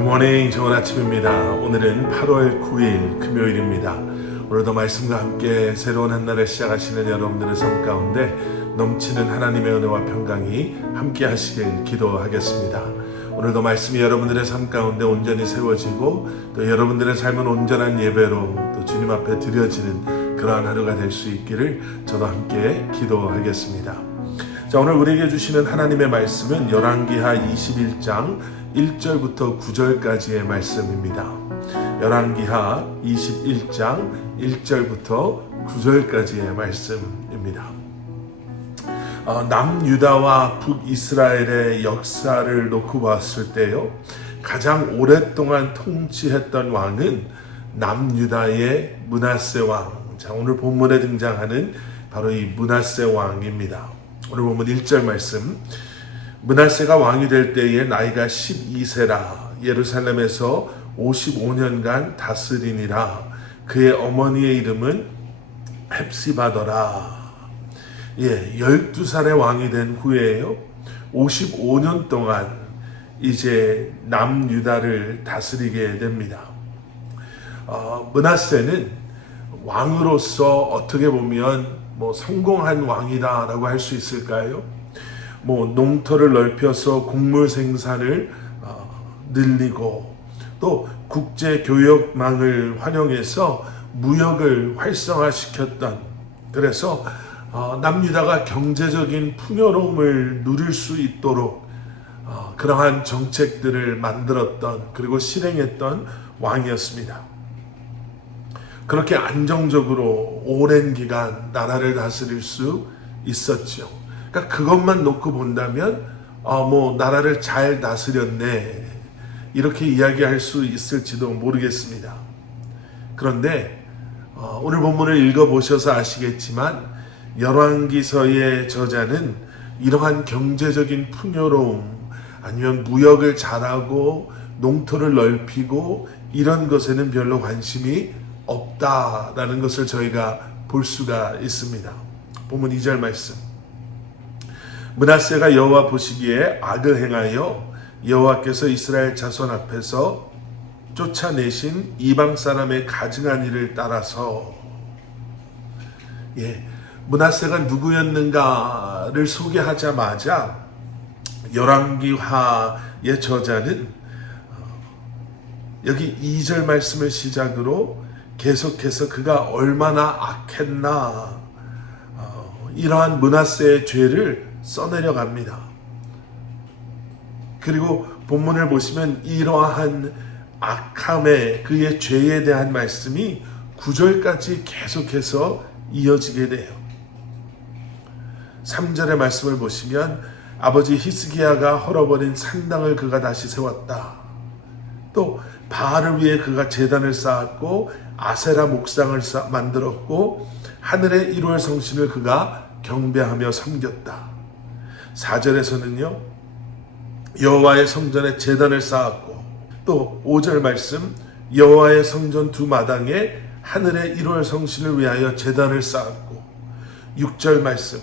굿모닝, 좋은 아침입니다. 오늘은 8월 9일 금요일입니다. 오늘도 말씀과 함께 새로운 한 날을 시작하시는 여러분들의 삶 가운데 넘치는 하나님의 은혜와 평강이 함께 하시길 기도하겠습니다. 오늘도 말씀이 여러분들의 삶 가운데 온전히 세워지고 또 여러분들의 삶은 온전한 예배로 또 주님 앞에 드려지는 그러한 하루가 될 수 있기를 저도 함께 기도하겠습니다. 자, 오늘 우리에게 주시는 하나님의 말씀은 열왕기하 21장 1절부터 9절까지의 말씀입니다. 열왕기하 21장 1절부터 9절까지의 말씀입니다. 남유다와 북이스라엘의 역사를 놓고 봤을 때요, 가장 오랫동안 통치했던 왕은 남유다의 므낫세 왕. 자, 오늘 본문에 등장하는 바로 이 므낫세 왕입니다. 오늘 본문 1절 말씀. 므낫세가 왕이 될 때에 나이가 12세라 예루살렘에서 55년간 다스리니라. 그의 어머니의 이름은 헵시바더라. 12살의 왕이 된 후에요, 55년 동안 이제 남유다를 다스리게 됩니다. 므낫세는 왕으로서 어떻게 보면 성공한 왕이다라고 할 수 있을까요? 농토를 넓혀서 곡물 생산을 늘리고 또 국제 교역망을 활용해서 무역을 활성화시켰던, 그래서 남유다가 경제적인 풍요로움을 누릴 수 있도록 그러한 정책들을 만들었던, 그리고 실행했던 왕이었습니다. 그렇게 안정적으로 오랜 기간 나라를 다스릴 수 있었죠. 그러니까 그것만 놓고 본다면 나라를 잘 다스렸네, 이렇게 이야기할 수 있을지도 모르겠습니다. 그런데 오늘 본문을 읽어보셔서 아시겠지만 열왕기서의 저자는 이러한 경제적인 풍요로움, 아니면 무역을 잘하고 농토를 넓히고 이런 것에는 별로 관심이 없다라는 것을 저희가 볼 수가 있습니다. 본문 2절 말씀. 므낫세가 여호와 보시기에 악을 행하여 여호와께서 이스라엘 자손 앞에서 쫓아내신 이방 사람의 가증한 일을 따라서, 므낫세가 누구였는가를 소개하자마자 열왕기하의 저자는 여기 2절 말씀을 시작으로 계속해서 그가 얼마나 악했나, 이러한 므낫세의 죄를 써내려 갑니다. 그리고 본문을 보시면 이러한 악함의, 그의 죄에 대한 말씀이 9절까지 계속해서 이어지게 돼요. 3절의 말씀을 보시면 아버지 히스기야가 헐어버린 산당을 그가 다시 세웠다. 또 바알을 위해 그가 제단을 쌓았고 아세라 목상을 만들었고 하늘의 1월 성신을 그가 경배하며 섬겼다. 4절에서는요, 여호와의 성전에 제단을 쌓았고, 또 5절 말씀, 여호와의 성전 두 마당에 하늘의 1월 성신을 위하여 제단을 쌓았고, 6절 말씀,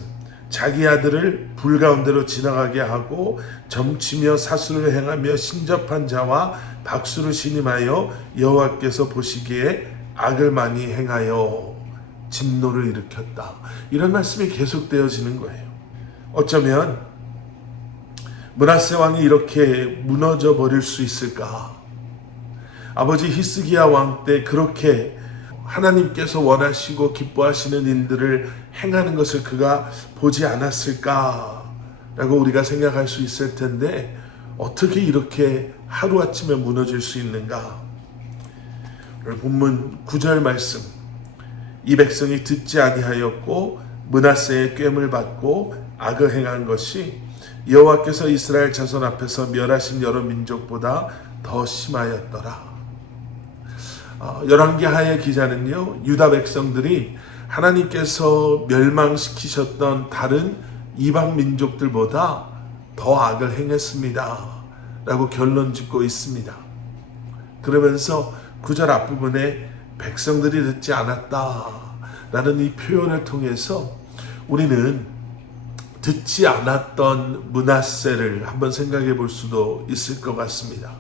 자기 아들을 불 가운데로 지나가게 하고 점치며 사수를 행하며 신접한 자와 박수를 신임하여 여호와께서 보시기에 악을 많이 행하여 진노를 일으켰다. 이런 말씀이 계속되어지는 거예요. 어쩌면 므낫세 왕이 이렇게 무너져 버릴 수 있을까? 아버지 히스기야 왕 때 그렇게 하나님께서 원하시고 기뻐하시는 일들을 행하는 것을 그가 보지 않았을까? 라고 우리가 생각할 수 있을 텐데, 어떻게 이렇게 하루아침에 무너질 수 있는가? 오늘 본문 9절 말씀. 이 백성이 듣지 아니하였고 므낫세의 꾀를 받고 악을 행한 것이 여호와께서 이스라엘 자손 앞에서 멸하신 여러 민족보다 더 심하였더라. 열왕기하의 기자는요, 유다 백성들이 하나님께서 멸망시키셨던 다른 이방 민족들보다 더 악을 행했습니다 라고 결론 짓고 있습니다. 그러면서 9절 앞부분에 백성들이 듣지 않았다 라는 이 표현을 통해서 우리는 듣지 않았던 므낫세를 한번 생각해 볼 수도 있을 것 같습니다.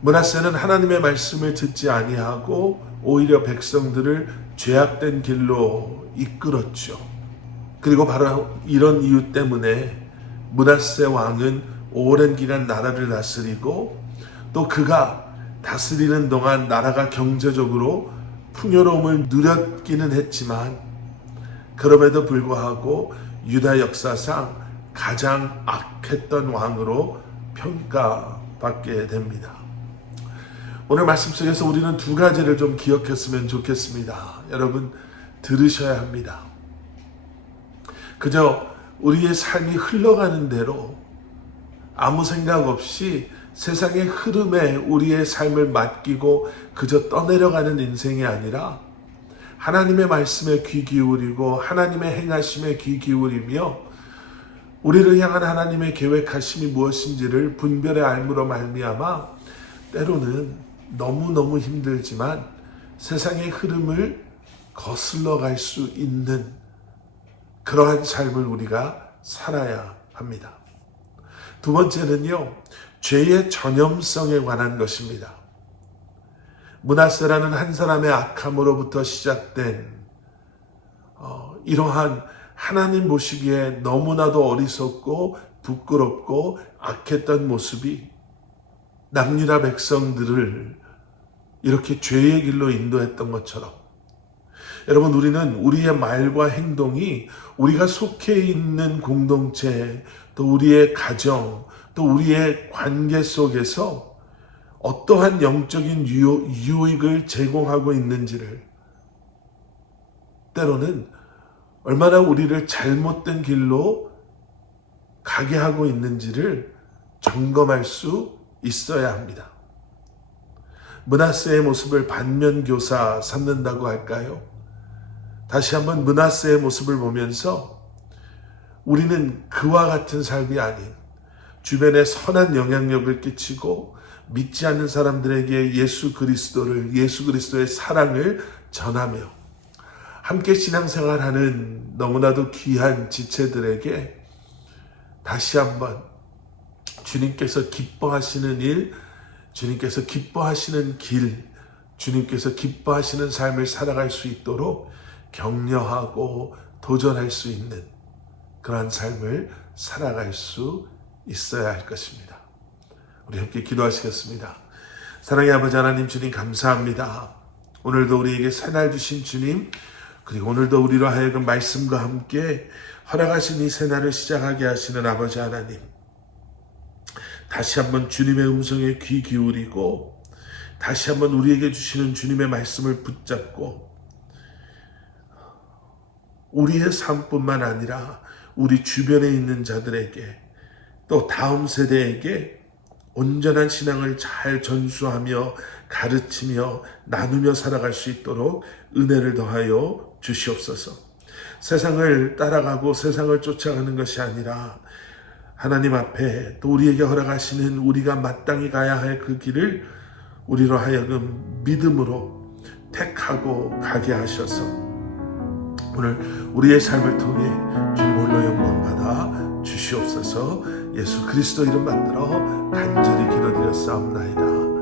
므낫세는 하나님의 말씀을 듣지 아니하고 오히려 백성들을 죄악된 길로 이끌었죠. 그리고 바로 이런 이유 때문에 므낫세 왕은 오랜 기간 나라를 다스리고 또 그가 다스리는 동안 나라가 경제적으로 풍요로움을 누렸기는 했지만 그럼에도 불구하고 유다 역사상 가장 악했던 왕으로 평가받게 됩니다. 오늘 말씀 속에서 우리는 두 가지를 좀 기억했으면 좋겠습니다. 여러분, 들으셔야 합니다. 그저 우리의 삶이 흘러가는 대로 아무 생각 없이 세상의 흐름에 우리의 삶을 맡기고 그저 떠내려가는 인생이 아니라 하나님의 말씀에 귀 기울이고 하나님의 행하심에 귀 기울이며 우리를 향한 하나님의 계획하심이 무엇인지를 분별의 알므로 말미암아 때로는 너무너무 힘들지만 세상의 흐름을 거슬러 갈 수 있는 그러한 삶을 우리가 살아야 합니다. 두 번째는요, 죄의 전염성에 관한 것입니다. 므낫세라는 한 사람의 악함으로부터 시작된 이러한 하나님 보시기에 너무나도 어리석고 부끄럽고 악했던 모습이 남유다 백성들을 이렇게 죄의 길로 인도했던 것처럼 여러분, 우리는 우리의 말과 행동이 우리가 속해 있는 공동체, 또 우리의 가정, 또 우리의 관계 속에서 어떠한 영적인 유익을 제공하고 있는지를, 때로는 얼마나 우리를 잘못된 길로 가게 하고 있는지를 점검할 수 있어야 합니다. 므낫세의 모습을 반면교사 삼는다고 할까요? 다시 한번 므낫세의 모습을 보면서 우리는 그와 같은 삶이 아닌 주변에 선한 영향력을 끼치고 믿지 않는 사람들에게 예수 그리스도의 사랑을 전하며 함께 신앙생활하는 너무나도 귀한 지체들에게 다시 한번 주님께서 기뻐하시는 일, 주님께서 기뻐하시는 길, 주님께서 기뻐하시는 삶을 살아갈 수 있도록 격려하고 도전할 수 있는 그러한 삶을 살아갈 수 있어야 할 것입니다. 우리 함께 기도하시겠습니다. 사랑의 아버지 하나님, 주님 감사합니다. 오늘도 우리에게 새날 주신 주님, 그리고 오늘도 우리로 하여금 말씀과 함께 허락하신 이 새날을 시작하게 하시는 아버지 하나님, 다시 한번 주님의 음성에 귀 기울이고 다시 한번 우리에게 주시는 주님의 말씀을 붙잡고 우리의 삶뿐만 아니라 우리 주변에 있는 자들에게 또 다음 세대에게 온전한 신앙을 잘 전수하며 가르치며 나누며 살아갈 수 있도록 은혜를 더하여 주시옵소서. 세상을 따라가고 세상을 쫓아가는 것이 아니라 하나님 앞에 또 우리에게 허락하시는 우리가 마땅히 가야 할 그 길을 우리로 하여금 믿음으로 택하고 가게 하셔서 오늘 우리의 삶을 통해 주님 홀로 영광 받아 주시옵소서. 예수 그리스도 이름 받들어 간절히 기도드렸사옵나이다.